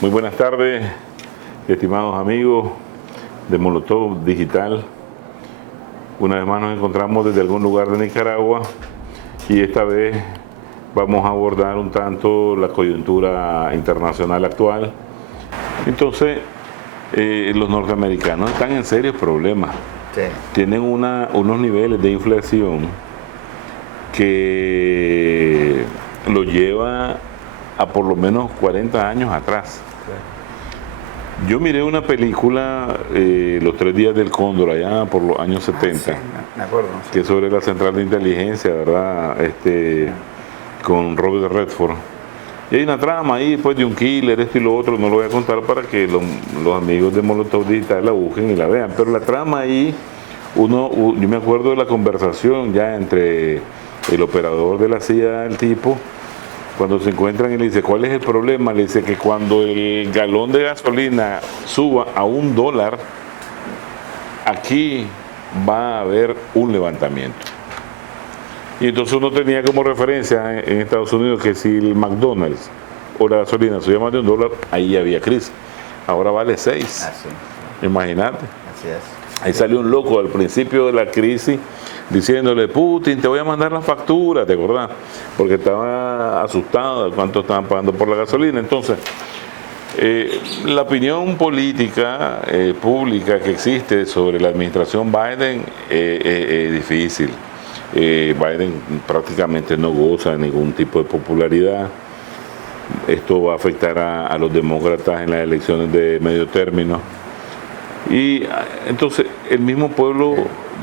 Muy buenas tardes, estimados amigos de Molotov Digital. Una vez más nos encontramos desde algún lugar de Nicaragua y esta vez vamos a abordar un tanto la coyuntura internacional actual. Entonces, los norteamericanos están en serios problemas. Sí. Tienen unos niveles de inflación que lo lleva a por lo menos 40 años atrás. Yo miré una película, Los Tres Días del Cóndor, allá por los años 70, Sí, me acuerdo. Sí. que es sobre la central de inteligencia, ¿verdad? Con Robert Redford. Y hay una trama ahí, pues, de un killer, esto y lo otro, no lo voy a contar para que los amigos de Molotov Digital la busquen y la vean. Pero la trama ahí, yo me acuerdo de la conversación ya entre el operador de la CIA, el tipo, cuando se encuentran y le dice, ¿cuál es el problema? Le dice que cuando el galón de gasolina suba a $1, aquí va a haber un levantamiento. Y entonces uno tenía como referencia en Estados Unidos que si el McDonald's o la gasolina subía más de $1, ahí había crisis. Ahora vale 6. Así, Imagínate. así es. Ahí salió un loco al principio de la crisis diciéndole, Putin, te voy a mandar la factura, ¿te acordás? Porque estaba asustado de cuánto estaban pagando por la gasolina. Entonces, la opinión política pública que existe sobre la administración Biden es difícil. Biden prácticamente no goza de ningún tipo de popularidad. Esto va a afectar a los demócratas en las elecciones de medio término. Y entonces el mismo pueblo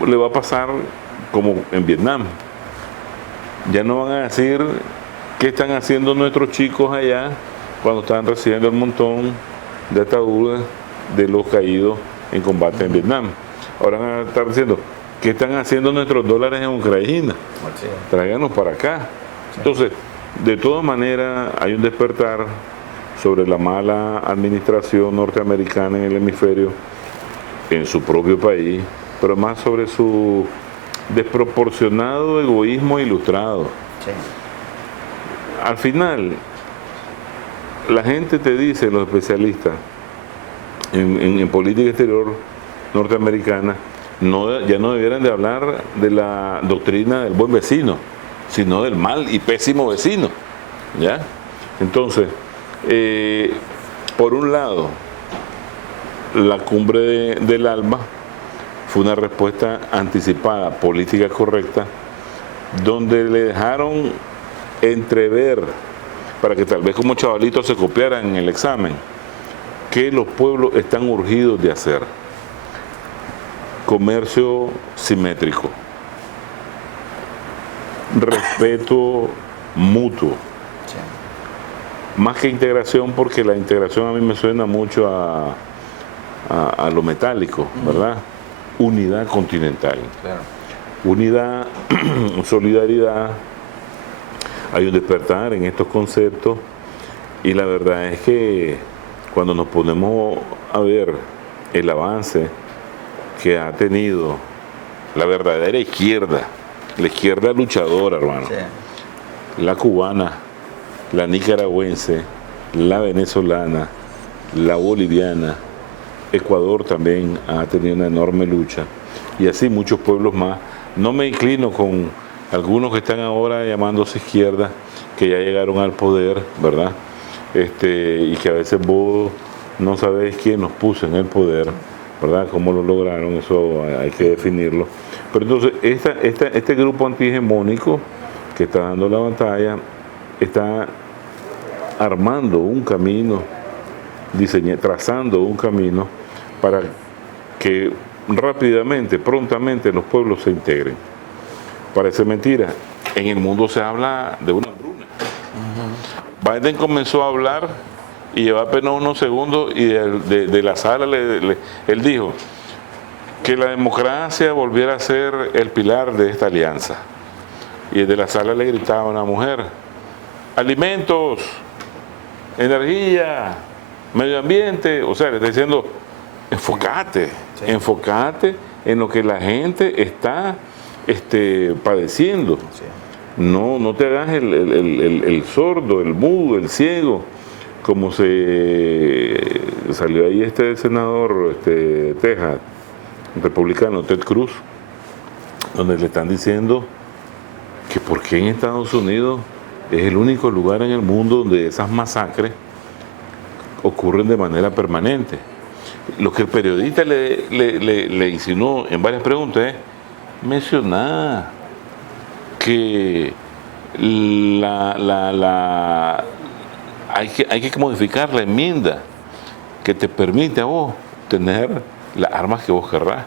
le va a pasar como en Vietnam. Ya no van a decir qué están haciendo nuestros chicos allá cuando están recibiendo el montón de ataúdes de los caídos en combate en Vietnam. Ahora van a estar diciendo qué están haciendo nuestros dólares en Ucrania. Tráiganos para acá. Entonces, de todas maneras, hay un despertar sobre la mala administración norteamericana en el hemisferio, en su propio país, pero más sobre su desproporcionado egoísmo ilustrado. Sí. Al final, la gente te dice, los especialistas en política exterior norteamericana, ya no debieran de hablar de la doctrina del buen vecino, sino del mal y pésimo vecino. ¿Ya? Entonces, por un lado, la cumbre del ALBA fue una respuesta anticipada, política correcta, donde le dejaron entrever, para que tal vez como chavalitos se copiaran en el examen, que los pueblos están urgidos de hacer. Comercio simétrico, respeto mutuo, Sí. más que integración, porque la integración a mí me suena mucho a lo metálico, ¿verdad? Unidad continental, Claro. unidad, solidaridad. Hay un despertar en estos conceptos y la verdad es que cuando nos ponemos a ver el avance que ha tenido la verdadera izquierda, la izquierda luchadora, hermano, Sí. la cubana, la nicaragüense, la venezolana, la boliviana, Ecuador también ha tenido una enorme lucha y así muchos pueblos más. No me inclino con algunos que están ahora llamándose izquierda, que ya llegaron al poder, ¿verdad? Y que a veces vos no sabés quién los puso en el poder, ¿verdad? Cómo lo lograron, eso hay que definirlo. Pero entonces, este grupo antihegemónico que está dando la batalla está armando un camino, trazando un camino para que rápidamente, prontamente los pueblos se integren. Parece mentira, en el mundo se habla de una hambruna. Biden comenzó a hablar y lleva apenas unos segundos y de la sala él dijo que la democracia volviera a ser el pilar de esta alianza. Y desde la sala le gritaba a una mujer, alimentos, energía, medio ambiente, o sea, le está diciendo, enfócate, Sí. enfócate en lo que la gente está padeciendo. Sí. No te hagas el sordo, el mudo, el ciego. como se salió ahí este senador de Texas, republicano Ted Cruz, donde le están diciendo que por qué en Estados Unidos es el único lugar en el mundo donde esas masacres ocurren de manera permanente. Lo que el periodista le insinuó en varias preguntas es mencionar que hay que modificar la enmienda que te permite a vos tener las armas que vos querrás.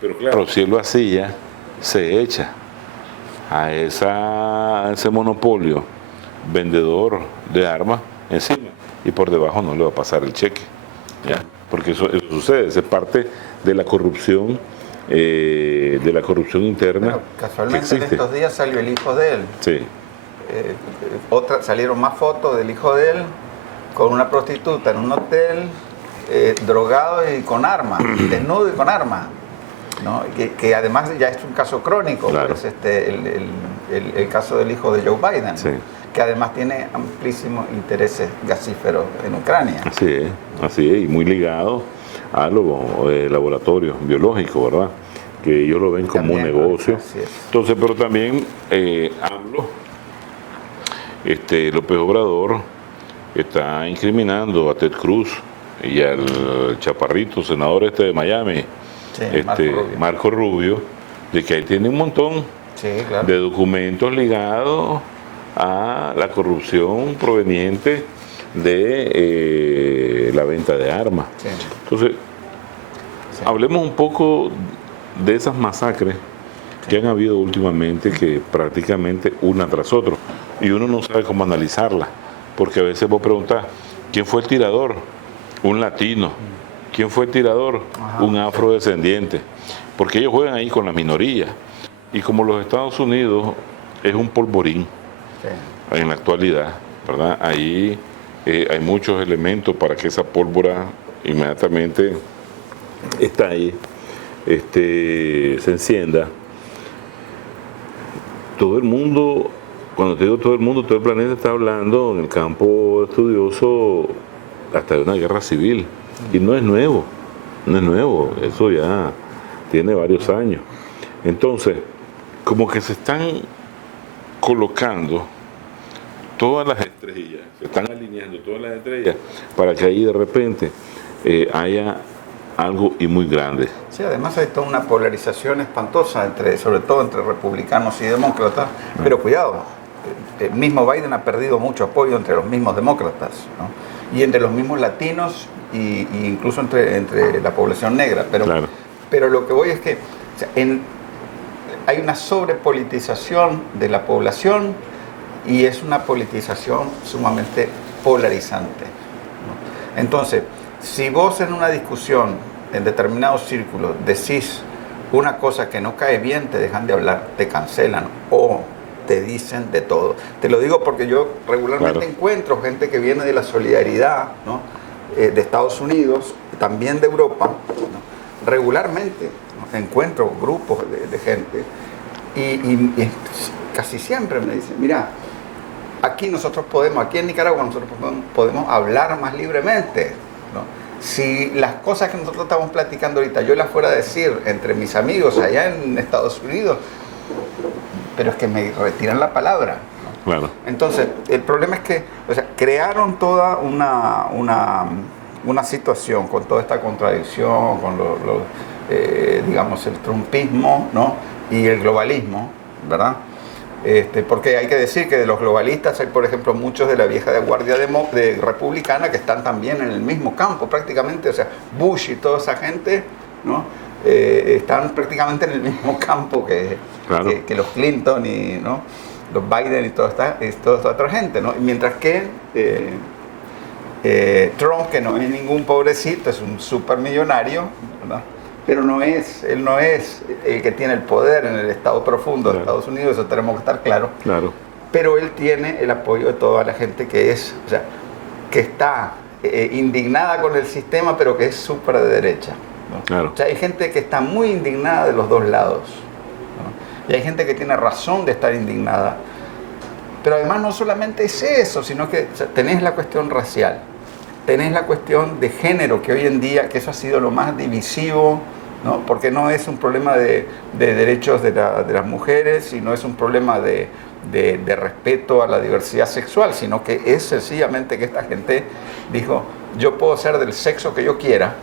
Pero claro, si él lo hacía, se echa a ese monopolio vendedor de armas encima y por debajo no le va a pasar el cheque, ¿ya? Porque eso sucede, es parte de la corrupción interna. Bueno, casualmente en estos días salió el hijo de él. Sí. Salieron más fotos del hijo de él con una prostituta en un hotel, drogado y con armas, desnudo y con armas, ¿no? Que además ya es un caso crónico, claro. Pues, el caso del hijo de Joe Biden, Sí. que además tiene amplísimos intereses gasíferos en Ucrania. Así es, y muy ligado a los laboratorios biológicos, ¿verdad? Que ellos lo ven como También, un negocio. así es. Entonces, pero también AMLO, López Obrador, está incriminando a Ted Cruz y al chaparrito, senador de Miami, Sí, Marco Rubio, de que ahí tiene un montón Sí, claro. de documentos ligados a la corrupción proveniente de la venta de armas. Sí. Entonces, hablemos un poco de esas masacres que han habido últimamente, que prácticamente una tras otra, y uno no sabe cómo analizarla, porque a veces vos preguntás, ¿quién fue el tirador? Un latino. ¿Quién fue el tirador? Un afrodescendiente. Porque ellos juegan ahí con la minoría. Y como los Estados Unidos es un polvorín en la actualidad, ¿verdad? Ahí hay muchos elementos para que esa pólvora inmediatamente está ahí, se encienda. Todo el mundo, cuando te digo todo el mundo, todo el planeta está hablando en el campo estudioso hasta de una guerra civil. Y no es nuevo, eso ya tiene varios años. Entonces, como que se están colocando todas las estrellas, se están alineando todas las estrellas para que ahí de repente haya algo y muy grande. Sí, además hay toda una polarización espantosa, sobre todo entre republicanos y demócratas, pero cuidado, el mismo Biden ha perdido mucho apoyo entre los mismos demócratas, ¿no? Y entre los mismos latinos y incluso entre la población negra. Claro. Pero lo que voy es que o sea, hay una sobrepolitización de la población y es una politización sumamente polarizante, ¿no? Entonces, si vos en una discusión, en determinados círculos, decís una cosa que no cae bien, te dejan de hablar, te cancelan o te dicen de todo. Te lo digo porque yo regularmente encuentro gente que viene de la solidaridad, ¿no? De Estados Unidos, también de Europa, ¿no? Regularmente, ¿no? Encuentro grupos de gente y casi siempre me dicen, mira, aquí en Nicaragua nosotros podemos hablar más libremente, ¿no? Si las cosas que nosotros estamos platicando ahorita yo las fuera a decir entre mis amigos allá en Estados Unidos, pero es que me retiran la palabra, ¿no? Claro. Entonces, el problema es que, o sea, crearon toda una situación con toda esta contradicción, con digamos, el trumpismo, ¿no? Y el globalismo, ¿verdad? Porque hay que decir que de los globalistas hay, por ejemplo, muchos de la vieja guardia republicana que están también en el mismo campo prácticamente, o sea, Bush y toda esa gente, ¿no? Están prácticamente en el mismo campo que los Clinton y, ¿no? Los Biden y toda esta otra gente, ¿no? Mientras que Trump, que no es ningún pobrecito, es un supermillonario, ¿verdad? Pero él no es el que tiene el poder en el estado profundo de Estados Unidos, eso tenemos que estar claros. Claro. Pero él tiene el apoyo de toda la gente que está indignada con el sistema, pero que es súper de derecha, ¿no? Claro. O sea, hay gente que está muy indignada de los dos lados, ¿no? Y hay gente que tiene razón de estar indignada, Pero además no solamente es eso, sino que tenés la cuestión racial, tenés la cuestión de género, que hoy en día, que eso ha sido lo más divisivo, ¿no? Porque no es un problema de derechos de las mujeres, sino es un problema de respeto a la diversidad sexual, sino que es sencillamente que esta gente dijo, yo puedo ser del sexo que yo quiera,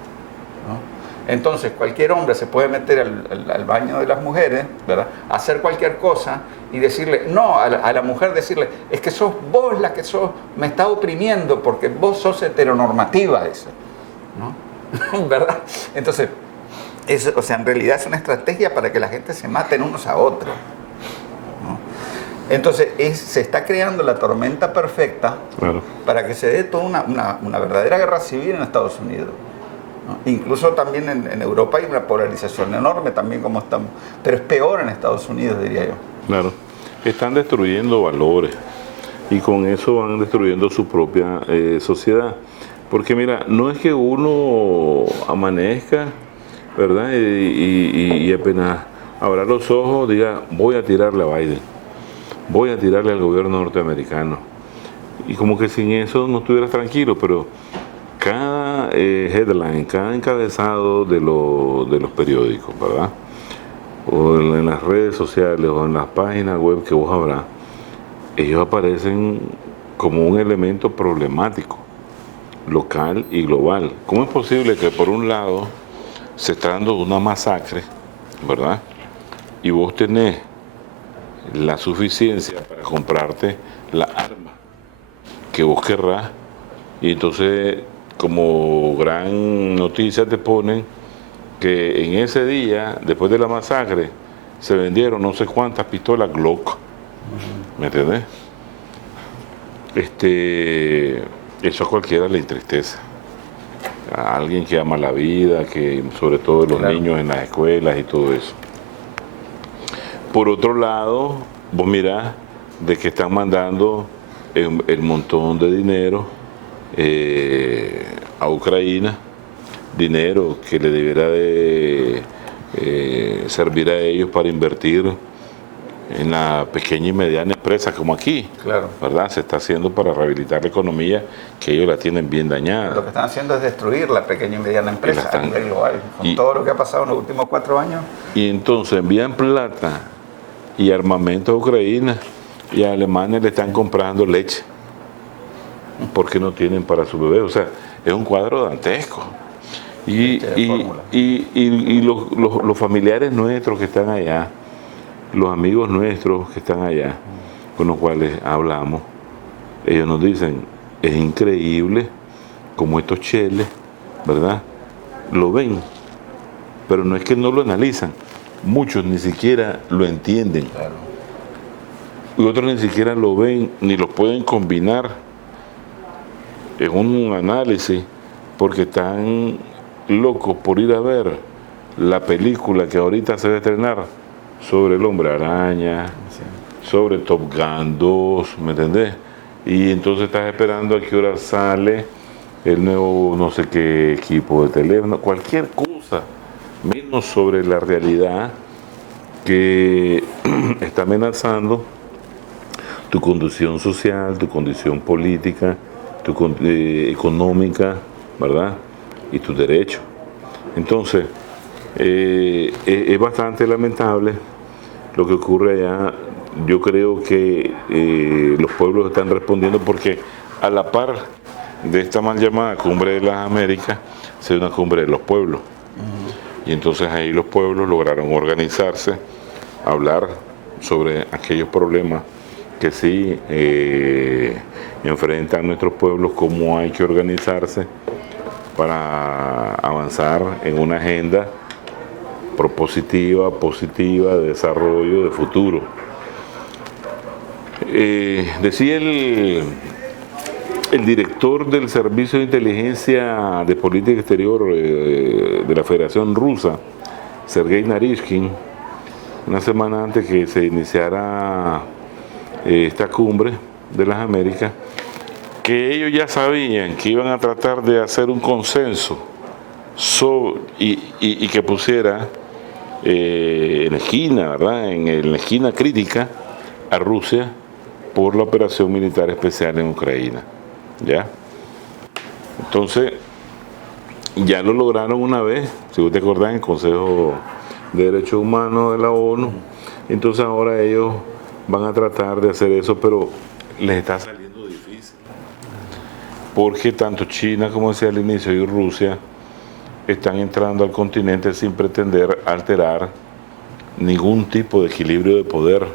¿no? Entonces cualquier hombre se puede meter al baño de las mujeres, ¿verdad? Hacer cualquier cosa y decirle, no, a la mujer decirle, es que sos vos la que me está oprimiendo porque vos sos heteronormativa, eso, ¿no? ¿Verdad? Entonces, o sea, en realidad es una estrategia para que la gente se maten unos a otros, ¿no? Entonces se está creando la tormenta perfecta, claro, para que se dé toda una verdadera guerra civil en Estados Unidos, ¿no? Incluso también en Europa hay una polarización enorme también como estamos, pero es peor en Estados Unidos, diría yo. Claro, están destruyendo valores y con eso van destruyendo su propia sociedad. Porque mira, no es que uno amanezca, ¿verdad? Y apenas abra los ojos diga, voy a tirarle a Biden, voy a tirarle al gobierno norteamericano. Y como que sin eso no estuvieras tranquilo, pero cada headline, cada encabezado de los periódicos, ¿verdad? O en las redes sociales o en las páginas web que vos habrás, ellos aparecen como un elemento problemático, local y global. ¿Cómo es posible que por un lado se está dando una masacre, ¿verdad? Y vos tenés la suficiencia para comprarte la arma que vos querrás, y entonces como gran noticia te ponen que en ese día, después de la masacre, se vendieron no sé cuántas pistolas Glock, ¿me entendés? Eso a cualquiera le entristece. A alguien que ama la vida, que sobre todo los claro, niños en las escuelas y todo eso. Por otro lado, vos mirás de que están mandando el montón de dinero a Ucrania, dinero que le deberá de servir a ellos para invertir en la pequeña y mediana empresa, como aquí, claro, ¿verdad? Se está haciendo para rehabilitar la economía, que ellos la tienen bien dañada. Lo que están haciendo es destruir la pequeña y mediana empresa a nivel global, con todo lo que ha pasado en los últimos 4 años. Y entonces envían plata y armamento a Ucrania, y a Alemania le están comprando leche, porque no tienen para su bebé. O sea, es un cuadro dantesco. Y los familiares nuestros que están allá, los amigos nuestros que están allá, con los cuales hablamos, ellos nos dicen, es increíble como estos cheles, ¿verdad? Lo ven, pero no es que no lo analizan, muchos ni siquiera lo entienden. Claro. Y otros ni siquiera lo ven, ni lo pueden combinar en un análisis, porque están locos por ir a ver la película que ahorita se va a estrenar sobre el Hombre Araña, sí, sobre Top Gun 2, ¿me entendés? Y entonces estás esperando a qué hora sale el nuevo no sé qué equipo de teléfono, cualquier cosa, menos sobre la realidad que está amenazando tu condición social, tu condición política, tu económica, ¿verdad? Y tus derechos. Entonces, es bastante lamentable lo que ocurre allá. Yo creo que los pueblos están respondiendo, porque a la par de esta mal llamada Cumbre de las Américas, se dio una cumbre de los pueblos. Y entonces ahí los pueblos lograron organizarse, hablar sobre aquellos problemas que sí enfrentan nuestros pueblos, cómo hay que organizarse para avanzar en una agenda propositiva, positiva, de desarrollo, de futuro. Decía el director del Servicio de Inteligencia de Política Exterior de la Federación Rusa, Sergei Narishkin, una semana antes que se iniciara esta cumbre de las Américas, que ellos ya sabían que iban a tratar de hacer un consenso y que pusiera en la esquina, ¿verdad? En la esquina crítica a Rusia por la operación militar especial en Ucrania. ¿Ya? Entonces, ya lo lograron una vez, si usted acordás, en el Consejo de Derechos Humanos de la ONU. Entonces ahora ellos van a tratar de hacer eso, pero les está saliendo difícil. Porque tanto China, como decía al inicio, y Rusia están entrando al continente sin pretender alterar ningún tipo de equilibrio de poder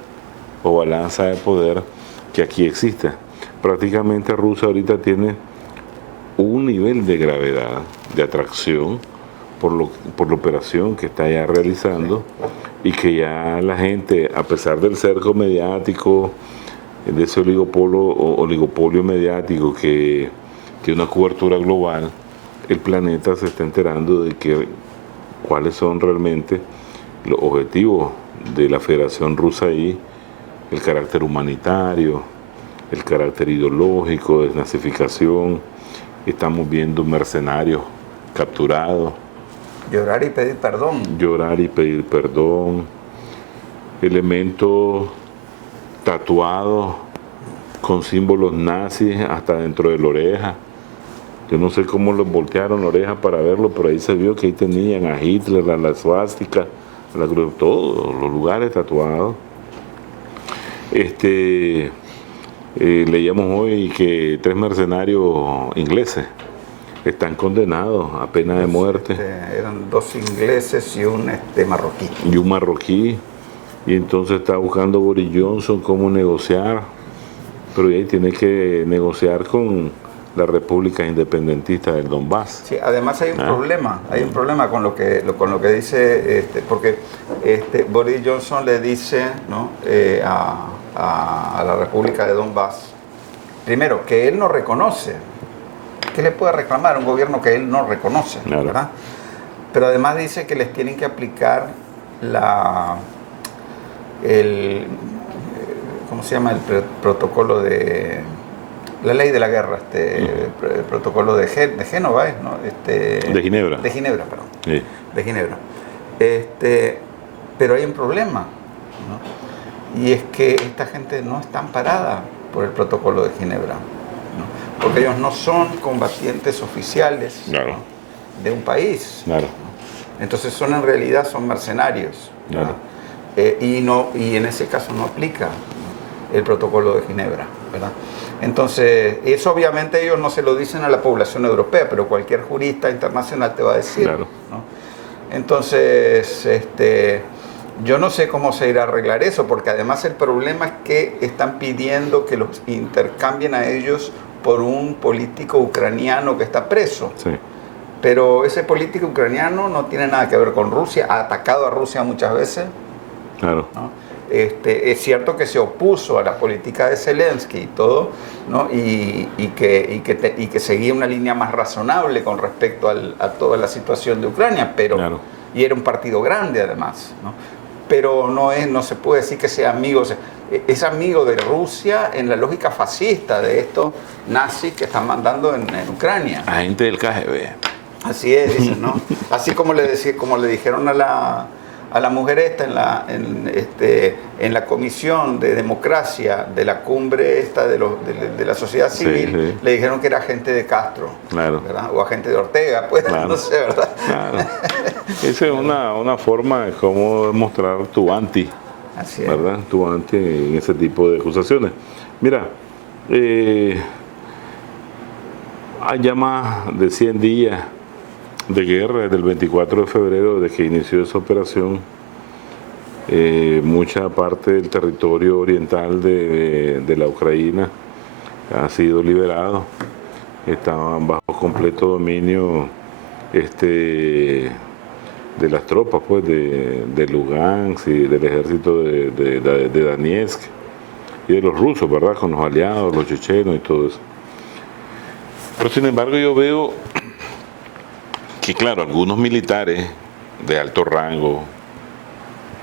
o balanza de poder que aquí existe. Prácticamente Rusia ahorita tiene un nivel de gravedad, de atracción por la operación que está ya realizando, y que ya la gente, a pesar del cerco mediático, de ese oligopolio mediático que tiene una cobertura global, el planeta se está enterando de cuáles son realmente los objetivos de la Federación Rusa ahí, el carácter humanitario, el carácter ideológico, desnazificación. Estamos viendo mercenarios capturados. Llorar y pedir perdón. Llorar y pedir perdón. Elementos tatuados con símbolos nazis hasta dentro de la oreja. Yo no sé cómo los voltearon la oreja para verlo, pero ahí se vio que ahí tenían a Hitler, a la swástica, a la cruz, todos los lugares tatuados. Leíamos hoy que 3 mercenarios ingleses están condenados a pena de muerte. Eran 2 ingleses y un marroquí. Y un marroquí. Y entonces está buscando Boris Johnson cómo negociar. Pero ahí tiene que negociar con la República Independentista del Donbass. Sí, además hay un problema con lo que dice, porque Boris Johnson le dice, ¿no?, a la República de Donbass, primero, que él no reconoce. ¿Qué le puede reclamar a un gobierno que él no reconoce? Claro. ¿Verdad? Pero además dice que les tienen que aplicar ¿cómo se llama? El protocolo de la ley de la guerra, el protocolo de Génova, ¿no? De Ginebra. De Ginebra, perdón. Sí. De Ginebra. Pero hay un problema, ¿no? Y es que esta gente no está amparada por el protocolo de Ginebra, ¿no? Porque ellos no son combatientes oficiales, claro, ¿no?, de un país. Claro. ¿No? Entonces en realidad son mercenarios. Claro. Y en ese caso no aplica, ¿no?, el protocolo de Ginebra, ¿verdad? Entonces, eso obviamente ellos no se lo dicen a la población europea, pero cualquier jurista internacional te va a decir, claro, ¿no? Entonces, yo no sé cómo se irá a arreglar eso, porque además el problema es que están pidiendo que los intercambien a ellos por un político ucraniano que está preso. Sí. Pero ese político ucraniano no tiene nada que ver con Rusia, ha atacado a Rusia muchas veces. Claro. ¿No? Es cierto que se opuso a la política de Zelensky y todo, ¿no? y que seguía una línea más razonable con respecto a toda la situación de Ucrania, pero claro, y era un partido grande además, ¿no? Pero no se puede decir que sea amigo, es amigo de Rusia en la lógica fascista de estos nazis que están mandando en Ucrania. Agente del KGB. Así es, dicen, ¿no? Así como le dijeron a la mujer esta en la comisión de democracia de la cumbre esta de la sociedad civil, sí, sí, le dijeron que era agente de Castro, claro, ¿verdad? O agente de Ortega, pues, claro, no sé, ¿verdad? Claro. Esa es una forma de cómo demostrar tu anti, así es, ¿verdad? Tu anti en ese tipo de acusaciones. Mira, hay ya más de 100 días de guerra desde el 24 de febrero, desde que inició esa operación. Mucha parte del territorio oriental de la Ucrania ha sido liberado. Estaban bajo completo dominio de las tropas, pues, de Lugansk y del ejército de Donetsk y de los rusos, ¿verdad? Con los aliados, los chechenos y todo eso. Pero sin embargo yo veo que, claro, algunos militares de alto rango,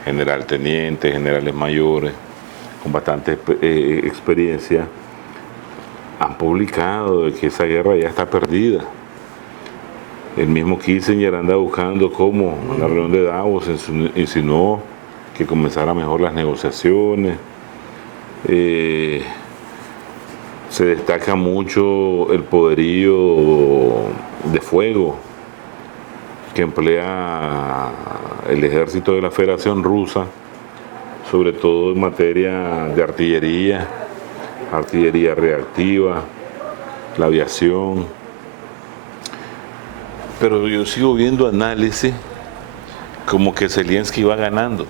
general teniente, generales mayores, con bastante experiencia, han publicado de que esa guerra ya está perdida. El mismo Kissinger anda buscando cómo, en la reunión de Davos, insinuó que comenzara mejor las negociaciones. se destaca mucho el poderío de fuego que emplea el ejército de la Federación Rusa, sobre todo en materia de artillería, artillería reactiva, la aviación. Pero yo sigo viendo análisis como que Zelensky va ganando.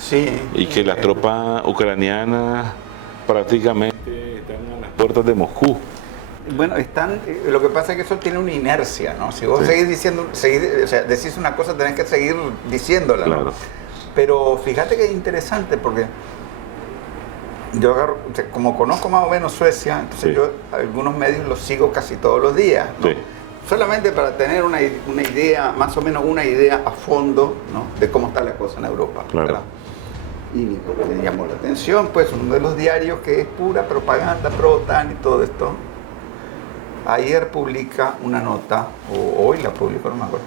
Sí. Y que las tropas ucranianas prácticamente están a las puertas de Moscú. Bueno, lo que pasa es que eso tiene una inercia, ¿no? Si vos seguís diciendo, o sea, decís una cosa, tenés que seguir diciéndola, ¿no? Claro. Pero fíjate que es interesante porque yo agarro, o sea, como conozco más o menos Suecia, entonces yo algunos medios los sigo casi todos los días, ¿no? Sí. Solamente para tener una idea, más o menos una idea a fondo, ¿no? De cómo está la cosa en Europa, claro. ¿verdad? Y me llamó la atención, pues, uno de los diarios que es pura propaganda pro-OTAN y todo esto, ayer publica una nota, o hoy la publicó, no me acuerdo.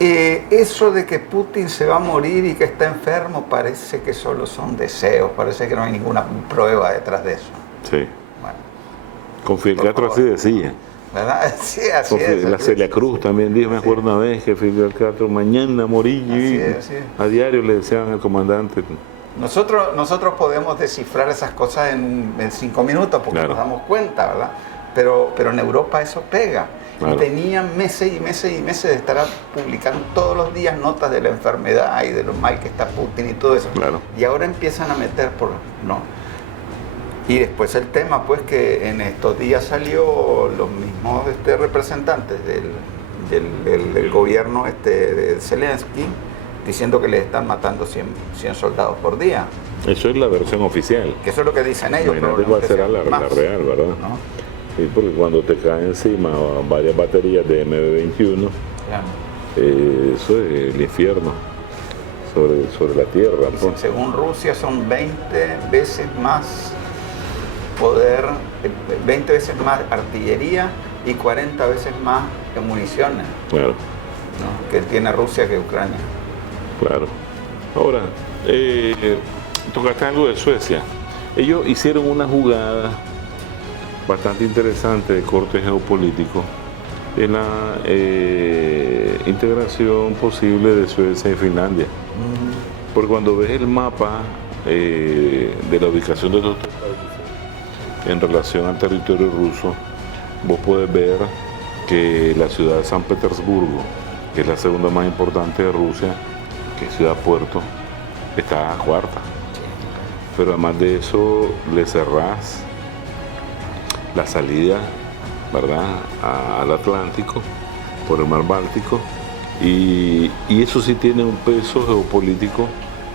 Eso de que Putin se va a morir y que está enfermo parece que solo son deseos, parece que no hay ninguna prueba detrás de eso. Sí. Bueno, Con Fidel Castro así decía. ¿Verdad? Sí, así es. La Celia Cruz también dijo, me acuerdo una vez que Fidel Castro mañana moría. Así es. A diario le decían al comandante. Nosotros podemos descifrar esas cosas en 5 minutos porque claro. nos damos cuenta, ¿verdad? Pero en Europa eso pega. Claro. Y tenían meses y meses y meses de estar publicando todos los días notas de la enfermedad y de lo mal que está Putin y todo eso. Claro. Y ahora empiezan a meter ¿no? Y después el tema, pues, que en estos días salió los mismos representantes del gobierno de Zelensky diciendo que le están matando 100 soldados por día. Eso es la versión oficial. Que eso es lo que dicen ellos. Imagínate cuál será la real, ¿verdad? ¿No? Sí, porque cuando te caen encima varias baterías de MB-21, Claro. Eso es el infierno sobre la tierra, ¿no? Según Rusia son 20 veces más poder, 20 veces más artillería y 40 veces más municiones, Claro, ¿no? Que tiene Rusia que Ucrania. claro. Ahora, tocaste algo de Suecia. Ellos hicieron una jugada bastante interesante de corte geopolítico en la integración posible de Suecia y Finlandia. Porque cuando ves el mapa de la ubicación de estos tres países en relación al territorio ruso, vos puedes ver que la ciudad de San Petersburgo, que es la segunda más importante de Rusia, que es ciudad puerto, está a cuarta. Pero además de eso, le cerrás la salida, ¿verdad?, al Atlántico por el mar Báltico, y eso sí tiene un peso geopolítico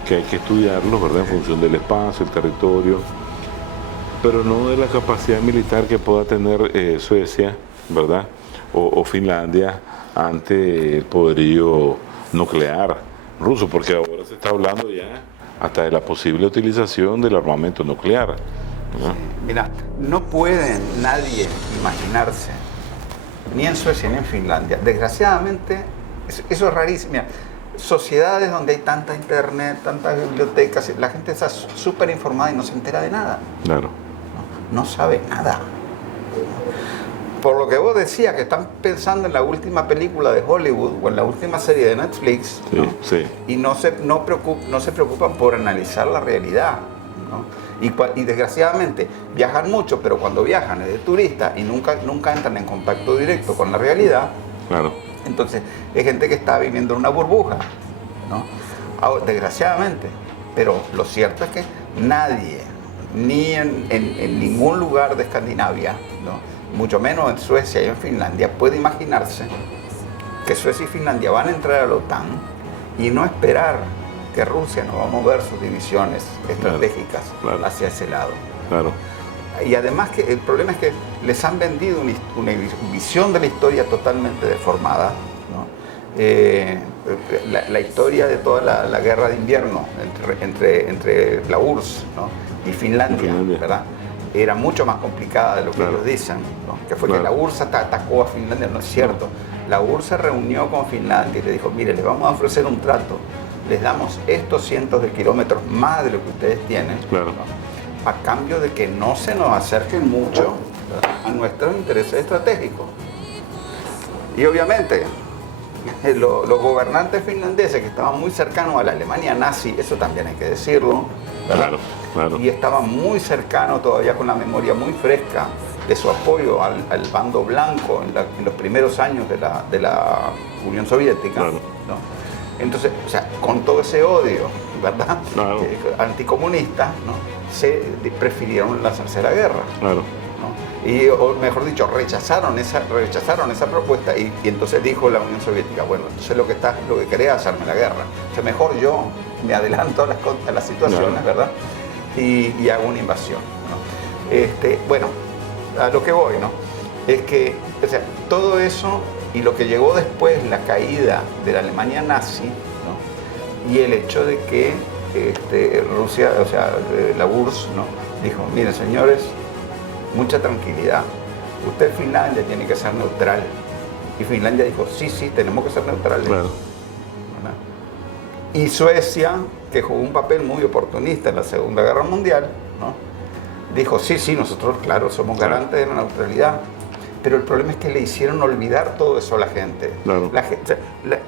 que hay que estudiarlo, ¿verdad?, en función del espacio, el territorio, pero no de la capacidad militar que pueda tener Suecia, ¿verdad?, o Finlandia ante el poderío nuclear ruso, porque ahora se está hablando ya hasta de la posible utilización del armamento nuclear, ¿no? Mira, no puede nadie imaginarse, ni en Suecia ni en Finlandia, desgraciadamente, eso es rarísimo. Mira, sociedades donde hay tanta internet, tantas bibliotecas, la gente está súper informada y no se entera de nada. Claro. No sabe nada. Por lo que vos decías, que están pensando en la última película de Hollywood o en la última serie de Netflix, Sí, ¿no? sí. Y no se preocupan por analizar la realidad, ¿no? Y desgraciadamente viajan mucho, pero cuando viajan es de turista y nunca entran en contacto directo con la realidad. Claro. Entonces es gente que está viviendo en una burbuja, ¿no? Ahora, desgraciadamente. Pero lo cierto es que nadie, ni en ningún lugar de Escandinavia, ¿no?, mucho menos en Suecia y en Finlandia, puede imaginarse que Suecia y Finlandia van a entrar a la OTAN y no esperar que Rusia no va a mover sus divisiones estratégicas claro. hacia ese lado. Claro. Y además que el problema es que les han vendido una visión de la historia totalmente deformada, ¿no? La historia de toda la guerra de invierno entre la URSS, ¿no?, y Finlandia, ¿verdad?, era mucho más complicada de lo que ellos dicen, ¿no? Que fue que la URSS atacó a Finlandia. No es cierto. La URSS se reunió con Finlandia y le dijo, mire, les vamos a ofrecer un trato, les damos estos cientos de kilómetros más de lo que ustedes tienen, Claro. ¿no?, a cambio de que no se nos acerquen mucho, ¿verdad?, a nuestros intereses estratégicos. Y obviamente, los gobernantes finlandeses que estaban muy cercanos a la Alemania nazi, eso también hay que decirlo, ¿verdad?, claro, claro. Y estaban muy cercanos, todavía con la memoria muy fresca, de su apoyo al bando blanco en los primeros años de la Unión Soviética, claro, ¿no? Entonces, o sea, con todo ese odio, ¿verdad?, claro, anticomunista, ¿no?, prefirieron lanzarse a la guerra, claro, ¿no? Y, o mejor dicho, rechazaron esa propuesta y entonces dijo la Unión Soviética, bueno, entonces lo que querés es hacerme la guerra. Entonces mejor yo me adelanto a las situaciones, claro, ¿verdad?, y hago una invasión, ¿no? Bueno, a lo que voy, ¿no?, es que, o sea, todo eso y lo que llegó después, la caída de la Alemania nazi, ¿no?, y el hecho de que Rusia, o sea, la URSS, ¿no?, dijo, miren señores, mucha tranquilidad, usted Finlandia tiene que ser neutral. Y Finlandia dijo, sí, tenemos que ser neutrales. claro. ¿Verdad? Y Suecia, que jugó un papel muy oportunista en la Segunda Guerra Mundial, ¿no?, dijo, sí, nosotros, claro, somos garantes de la neutralidad. Pero el problema es que le hicieron olvidar todo eso a la gente. Claro.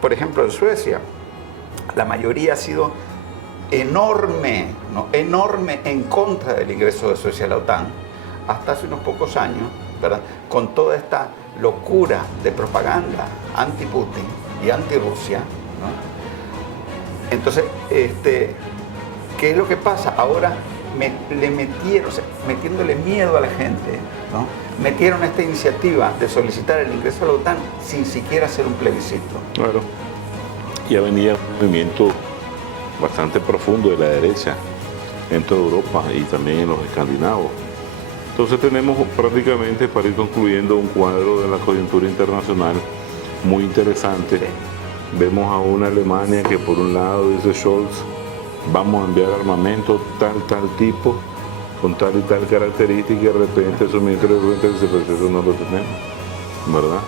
Por ejemplo, en Suecia, la mayoría ha sido enorme, ¿no?, enorme en contra del ingreso de Suecia a la OTAN, hasta hace unos pocos años, ¿verdad?, con toda esta locura de propaganda anti-Putin y anti-Rusia, ¿no? Entonces, ¿qué es lo que pasa? Ahora le metieron, o sea, metiéndole miedo a la gente, ¿no?, metieron esta iniciativa de solicitar el ingreso a la OTAN sin siquiera hacer un plebiscito. Claro. Ya venía un movimiento bastante profundo de la derecha en toda Europa y también en los escandinavos. Entonces tenemos prácticamente, para ir concluyendo, un cuadro de la coyuntura internacional muy interesante. Sí. Vemos a una Alemania que por un lado dice Scholz, vamos a enviar armamento tal tipo, con tal y tal característica, y de repente su ministro de Defensa dice, pues eso no lo tenemos, ¿verdad?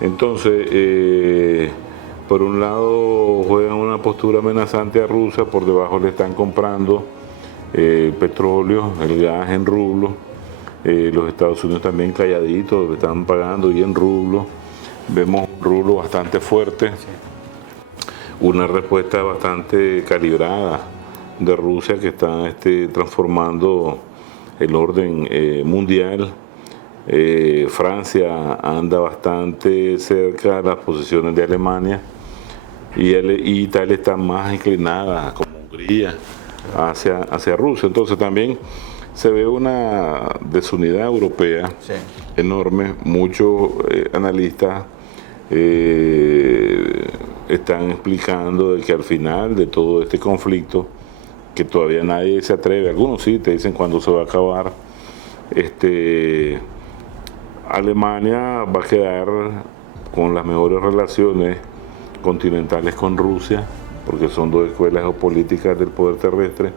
Entonces, por un lado juegan una postura amenazante a Rusia, por debajo le están comprando el petróleo, el gas en rublos. Los Estados Unidos también calladitos, le están pagando y en rublos. Vemos un rublo bastante fuerte, una respuesta bastante calibrada de Rusia que está transformando el orden mundial. Francia anda bastante cerca de las posiciones de Alemania y Italia está más inclinada, como Hungría, hacia Rusia. Entonces también se ve una desunidad europea, sí, enorme. Muchos analistas están explicando de que al final de todo este conflicto, que todavía nadie se atreve, algunos sí te dicen cuándo se va a acabar, Alemania va a quedar con las mejores relaciones continentales con Rusia, porque son dos escuelas geopolíticas del poder terrestre.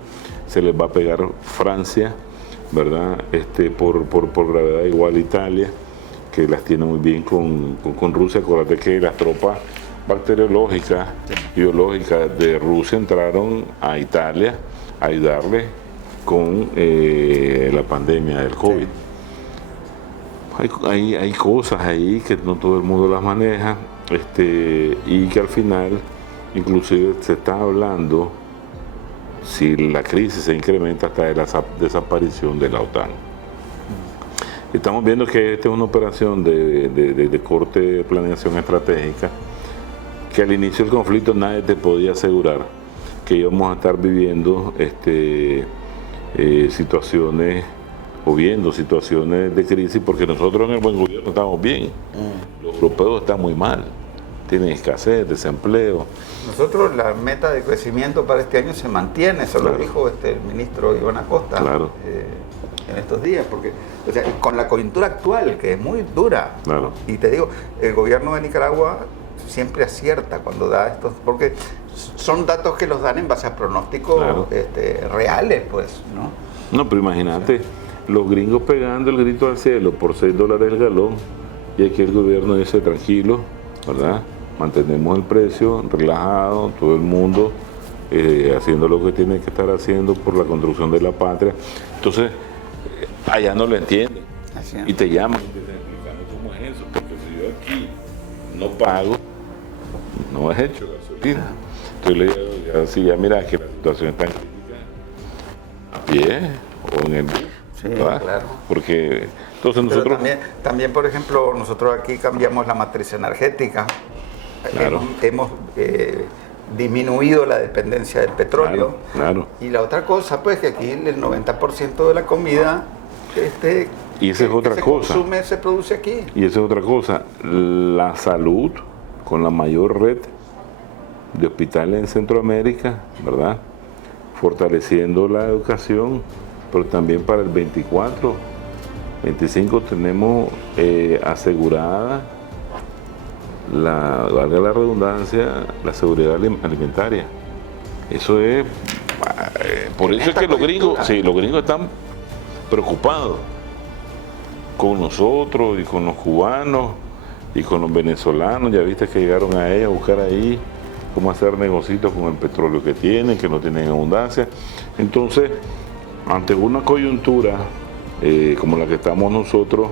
Se les va a pegar Francia, ¿verdad? Por gravedad igual Italia, que las tiene muy bien con Rusia. Acuérdate que las tropas bacteriológicas, biológicas de Rusia entraron a Italia a ayudarle con la pandemia del COVID. Sí. Hay cosas ahí que no todo el mundo las maneja, y que al final inclusive se está hablando, si la crisis se incrementa, hasta de la desaparición de la OTAN. Estamos viendo que esta es una operación de corte de planeación estratégica, que al inicio del conflicto nadie te podía asegurar que íbamos a estar viviendo situaciones o viendo situaciones de crisis, porque nosotros en el buen gobierno estamos bien, los europeos están muy mal, tienen escasez, desempleo. Nosotros la meta de crecimiento para este año se mantiene, eso claro. Lo dijo el ministro Iván Acosta, claro, en estos días, porque o sea, con la coyuntura actual, que es muy dura, claro. Y te digo, el gobierno de Nicaragua siempre acierta cuando da estos, porque son datos que los dan en base a pronósticos, claro, reales, pues, ¿no? No, pero imagínate, los gringos pegando el grito al cielo por $6 el galón, y aquí el gobierno dice, tranquilo, ¿verdad? Mantenemos el precio, relajado, todo el mundo haciendo lo que tiene que estar haciendo por la construcción de la patria. Entonces, allá no lo entienden. Así es. Y te llaman y te están explicando cómo es eso. Porque si yo aquí no pago, no es hecho gasolina. Entonces le digo, así ya mira que la situación está crítica, a pie o en el bus. Sí, ¿verdad? claro. Porque entonces Pero nosotros... también, por ejemplo, nosotros aquí cambiamos la matriz energética. Claro. Hemos disminuido la dependencia del petróleo. Claro. Y la otra cosa, pues, que aquí el 90% de la comida y esa es otra cosa. Se produce aquí. Y esa es otra cosa. La salud, con la mayor red de hospitales en Centroamérica, ¿verdad? Fortaleciendo la educación, pero también para el 24, 25 tenemos asegurada, valga la redundancia, la seguridad alimentaria. Eso es, por eso es que los gringos están preocupados con nosotros y con los cubanos y con los venezolanos. Ya viste que llegaron a ellos a buscar ahí cómo hacer negocios con el petróleo que tienen, que no tienen abundancia. Entonces, ante una coyuntura como la que estamos nosotros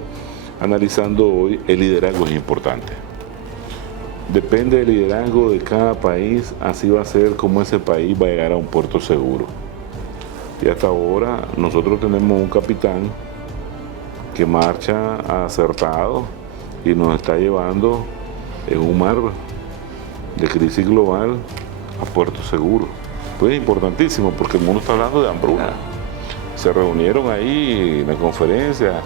analizando hoy, el liderazgo es importante. Depende del liderazgo de cada país, así va a ser como ese país va a llegar a un puerto seguro. Y hasta ahora nosotros tenemos un capitán que marcha acertado y nos está llevando en un mar de crisis global a puerto seguro. Pues es importantísimo porque el mundo está hablando de hambruna. Se reunieron ahí en la conferencia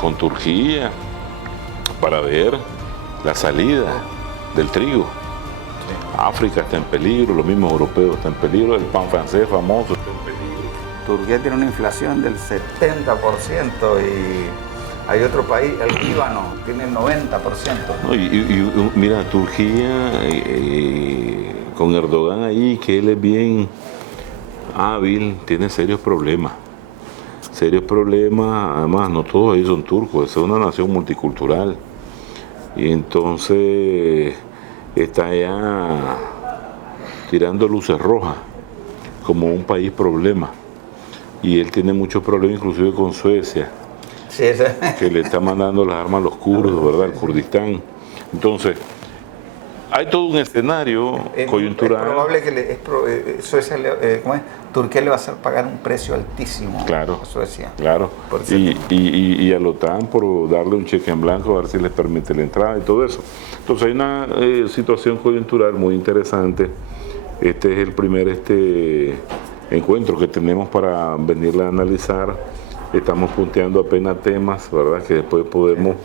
con Turquía para ver la salida del trigo. África está en peligro, los mismos europeos están en peligro, el pan francés famoso está en peligro. Turquía tiene una inflación del 70% y hay otro país, el Líbano, tiene el 90%. No, y mira, Turquía con Erdogan ahí, que él es bien hábil, tiene serios problemas. Además no todos ellos son turcos, es una nación multicultural. Y entonces está allá tirando luces rojas como un país problema. Y él tiene muchos problemas inclusive con Suecia, sí, que le está mandando las armas a los kurdos, ¿verdad? El Kurdistán. Entonces, hay todo un escenario coyuntural. Es probable que Suecia, Turquía le va a hacer pagar un precio altísimo a Suecia. Claro, y a la OTAN por darle un cheque en blanco a ver si les permite la entrada y todo eso. Entonces hay una situación coyuntural muy interesante. Este es el primer encuentro que tenemos para venirla a analizar. Estamos punteando apenas temas, ¿verdad? Que después podemos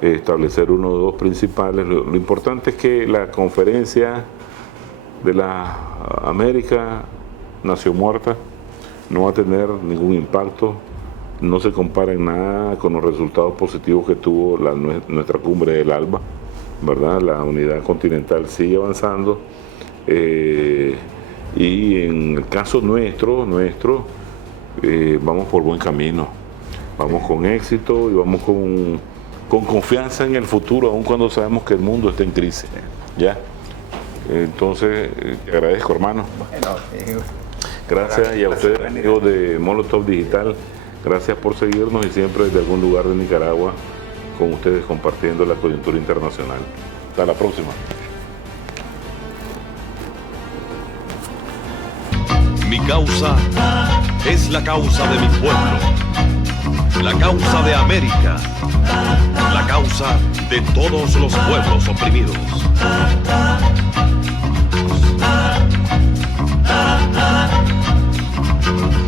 establecer uno o dos principales. Lo importante es que la conferencia de la América nació muerta, no va a tener ningún impacto, no se compara en nada con los resultados positivos que tuvo nuestra cumbre del ALBA, ¿verdad? La unidad continental sigue avanzando y en el caso nuestro vamos por buen camino, vamos con éxito y vamos con confianza en el futuro, aun cuando sabemos que el mundo está en crisis. ¿Ya? Entonces, te agradezco, hermano. Bueno, gracias, y a ustedes, amigos de Molotov Digital, gracias por seguirnos y siempre desde algún lugar de Nicaragua con ustedes compartiendo la coyuntura internacional. Hasta la próxima. Mi causa es la causa de mi pueblo, la causa de América, la causa de todos los pueblos oprimidos.